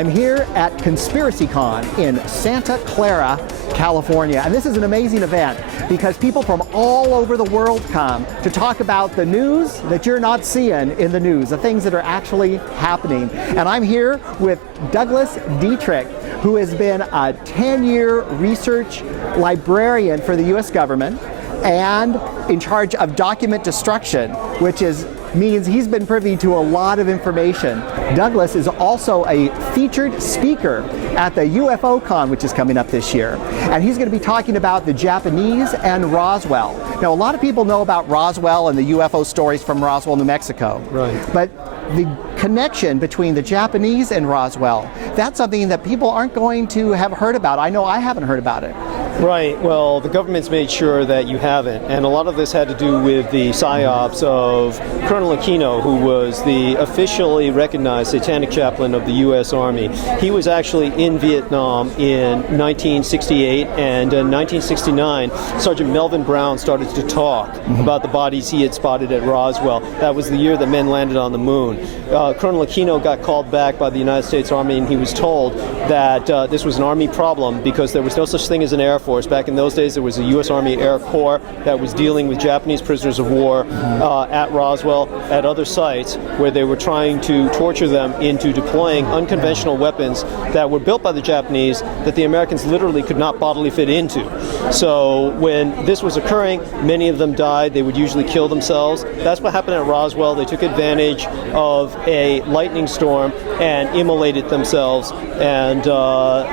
I'm here at Conspiracy Con in Santa Clara, California. And this is an amazing event because people from all over the world come to talk about the news that you're not seeing in the news, the things that are actually happening. And I'm here with Douglas Dietrich, who has been a 10-year research librarian for the U.S. government and in charge of document destruction, which means he's been privy to a lot of information. Douglas is also a featured speaker at the UFO Con, which is coming up this year. And he's going to be talking about the Japanese and Roswell. Now, a lot of people know about Roswell and the UFO stories from Roswell, New Mexico. Right. But the connection between the Japanese and Roswell, that's something that people aren't going to have heard about. I know I haven't heard about it. Right. Well, the government's made sure that you haven't. And a lot of this had to do with the psyops of Colonel Aquino, who was the officially recognized satanic chaplain of the U.S. Army. He was actually in Vietnam in 1968, and in 1969, Sergeant Melvin Brown started to talk about the bodies he had spotted at Roswell. That was the year that men landed on the moon. Colonel Aquino got called back by the United States Army, and he was told that this was an Army problem because there was no such thing as an Air Force. Back in those days, there was a U.S. Army Air Corps that was dealing with Japanese prisoners of war at Roswell, at other sites, where they were trying to torture them into deploying unconventional weapons that were built by the Japanese that the Americans literally could not bodily fit into. So when this was occurring, many of them died. They would usually kill themselves. That's what happened at Roswell. They took advantage of a lightning storm and immolated themselves. And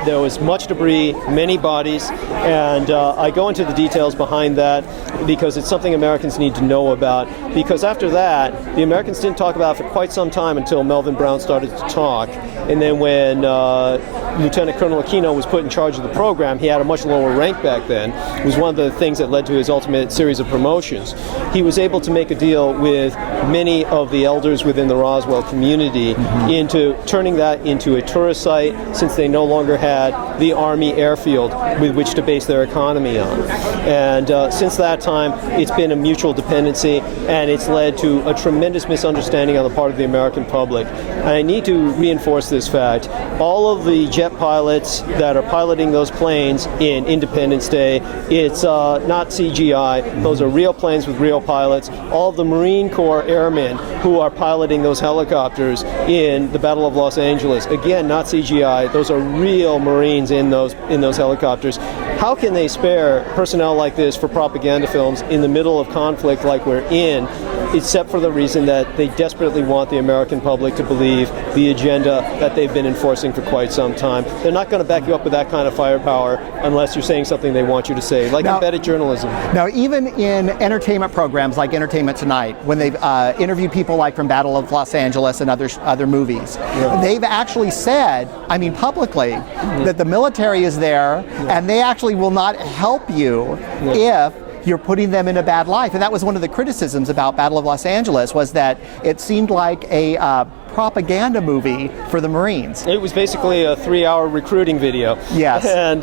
there was much debris, many bodies. And I go into the details behind that because it's something Americans need to know about. Because after that, the Americans didn't talk about it for quite some time until Melvin Brown started to talk. And then when Lieutenant Colonel Aquino was put in charge of the program, he had a much lower rank back then. It was one of the things that led to his ultimate series of promotions. He was able to make a deal with many of the elders within the Roswell community into turning that into a tourist site, since they no longer had the Army airfield with which to base their economy on. And since that time, it's been a mutual dependency, and it's led to a tremendous misunderstanding on the part of the American public. And I need to reinforce this fact. All of the jet pilots that are piloting those planes in Independence Day, it's not CGI. Those are real planes with real pilots. All of the Marine Corps airmen who are piloting those helicopters in the Battle of Los Angeles, again, not CGI. Those are real Marines in those helicopters. How can they spare personnel like this for propaganda films in the middle of conflict like we're in, except for the reason that they desperately want the American public to believe the agenda that they've been enforcing for quite some time? They're not going to back you up with that kind of firepower unless you're saying something they want you to say, like embedded journalism. Now, even in entertainment programs like Entertainment Tonight, when they've interviewed people like from Battle of Los Angeles and other movies, they've actually said, I mean publicly, that the military is there and they actually will not help you if you're putting them in a bad life. And that was one of the criticisms about Battle of Los Angeles, was that it seemed like a propaganda movie for the Marines. It was basically a 3-hour recruiting video. Yes. And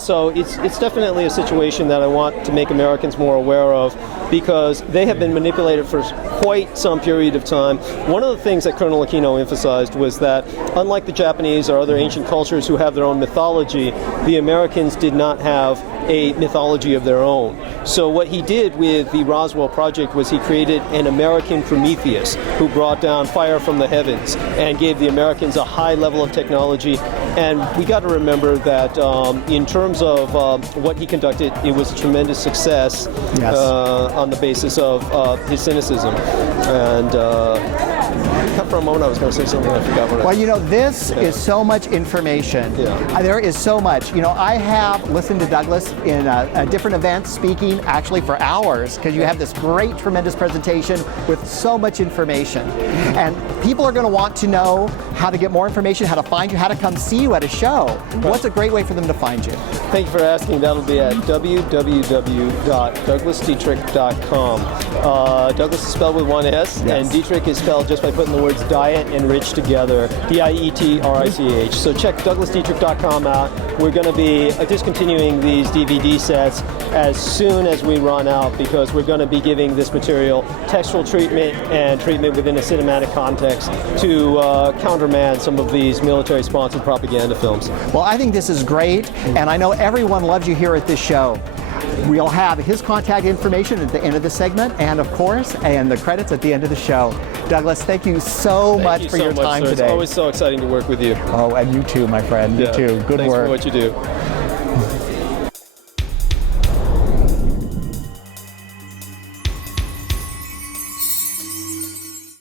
so it's definitely a situation that I want to make Americans more aware of, because they have been manipulated for quite some period of time. One of the things that Colonel Aquino emphasized was that, unlike the Japanese or other ancient cultures who have their own mythology, the Americans did not have a mythology of their own. So what he did with the Roswell Project was he created an American Prometheus who brought down fire from the heavens and gave the Americans a high level of technology. And we got to remember that in terms of what he conducted, it was a tremendous success. Yes. On the basis of his cynicism. And for a moment I was going to say something, I forgot what. Well, you know, this is so much information. There is so much. You know, I have listened to Douglas in different events, speaking actually for hours, because you have this great, tremendous presentation with so much information. And people are going to want to know how to get more information, how to find you, how to come see you at a show. What's a great way for them to find you? Thank you for asking. That'll be at www.douglasdietrich.com. Douglas is spelled with one S, and Dietrich is spelled just by putting the words diet and rich together, Dietrich. So check douglasdietrich.com out. We're going to be discontinuing these DVD sets as soon as we run out, because we're going to be giving this material textual treatment and treatment within a cinematic context. projects to countermand some of these military-sponsored propaganda films. Well, I think this is great, and I know everyone loves you here at this show. We'll have his contact information at the end of the segment, and of course, and the credits at the end of the show. Douglas, thank you so much for your time today. It's always so exciting to work with you. Oh, and you too, my friend. You too. Good Thanks work. for what you do.